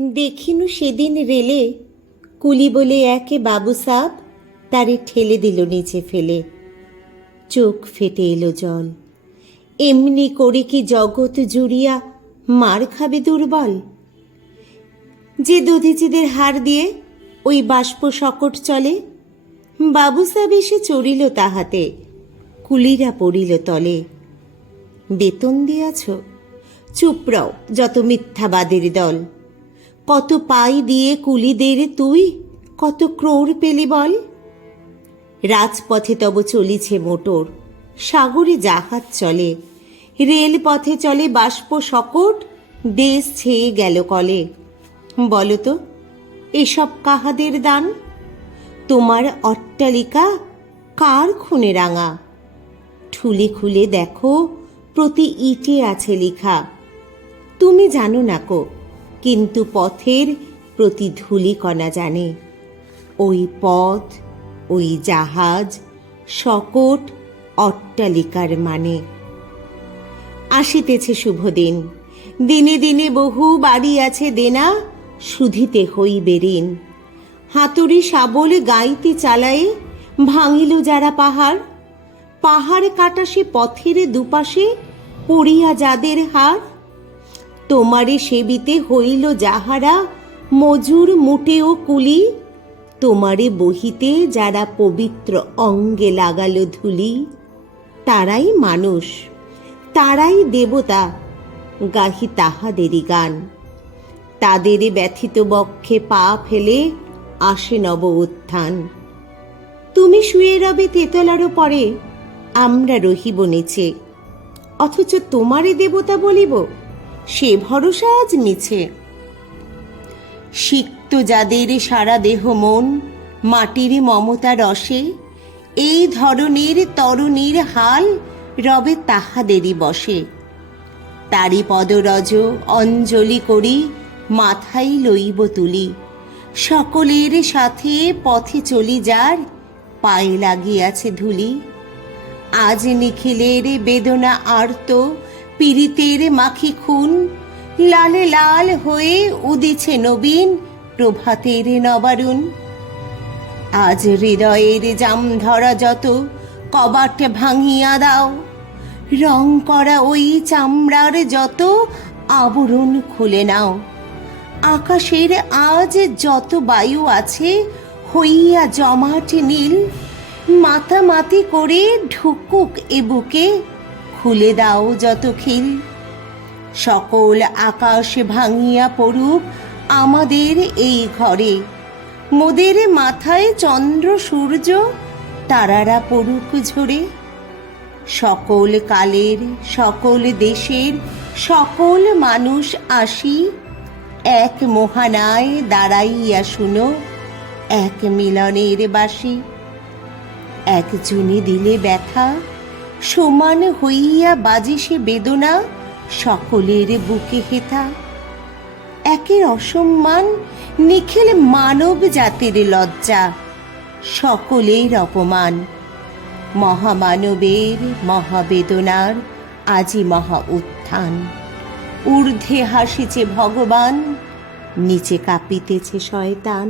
দেখিনু সেদিন রেলে কুলি বলে একে বাবু সাব তারে ঠেলে দিল নিচে ফেলে। চোখ ফেটে এলো জল। এমনি করে কি জগৎ জুড়িয়া মার খাবে দুর্বল? যে দধিচিদের হার দিয়ে ওই বাষ্প সকট চলে, বাবু সাব এসে চড়িল তাহাতে, কুলিরা পড়িল তলে। বেতন দিয়াছ? চুপ রও যত মিথ্যাবাদের দল। কত পাই দিয়ে কুলিদের তুই কত ক্রোড় পেলি বল? রাজপথে তব চলিছে মোটর, সাগরে জাহাজ চলে, রেলপথে চলে বাষ্প সকট, দেশ ছেয়ে গেল কলে। বলতো এসব কাহাদের দান? তোমার অট্টালিকা কার খুনে রাঙা? ঠুলি খুলে দেখো প্রতি ইটে আছে লেখা। তুমি জানো না কো, কিন্তু পথের প্রতি ধূলিকণা জানে। ওই পথ, ওই জাহাজ, সকট, অট্টালিকার মানে। আসিতেছে শুভ দিন, দিনে দিনে বহু বাড়ি আছে দেনা, শুধিতে হইবে ঋণ। হাতুড়ি শাবল গাইতে চালায়ে ভাঙিল যারা পাহাড়, পাহাড় কাটা সে পথের দুপাশে পড়িয়া যাদের হার। তোমারে সেবিতে হইল যাহারা মজুর মুটেও কুলি, তোমারে বহিতে যারা পবিত্র অঙ্গে লাগালো ধুলি, তারাই মানুষ, তারাই দেবতা, গাহি তাহাদেরই গান। তাদের ব্যথিত বক্ষে পা ফেলে আসে নব উত্থান। তুমি শুয়ে রবে তেতলারও পরে, আমরা রহিব নিচে, অথচ তোমারে দেবতা বলিব, সে ভরসা আজ মিছে। সিক্ত যাদের সারা দেহ মন মাটির মমতা রসে, এই ধরনের তরুণীর হাল রবে তাহাদেরই বসে। তারি পদরজ অঞ্জলি করি মাথায় লইব তুলি, সকলের সাথে পথে চলি যার পায়ে লাগিয়াছে ধুলি। আজ নিখিলের বেদনা আর্ত পীড়িতের মাখি খুন, লালে লাল হয়ে উদিছে নবীন প্রভাতের নবারুণ। আজ হৃদয়ের জাম ধরা যত কবাট ভাঙিয়া দাও, রং করা ওই চামড়ার যত আবরণ খুলে নাও। আকাশের আজ যত বায়ু আছে হইয়া জমাট নীল, মাতামাতি করে ঢুকুক এ বুকে, খুলে দাও যত খিল। সকল আকাশ ভাঙিয়া পড়ুক আমাদের এই ঘরে, মোদের মাথায় চন্দ্র সূর্য তারারা পড়ুক ঝরে। সকল কালের সকল দেশের সকল মানুষ আসি, এক মোহানায় দাঁড়াইয়া শুনো এক মিলনের বাসি। একজনে দিলে ব্যথা সমান হইয়া বাজে সে বেদনা, সকলের বুকে হেথা। একের অসম্মান নিখিল মানব জাতির লজ্জা, সকলের অপমান। মহামানবের মহাবেদনার আজি মহা উত্থান। ঊর্ধ্বে হাসিছে ভগবান, নিচে কাঁপিতেছে শয়তান।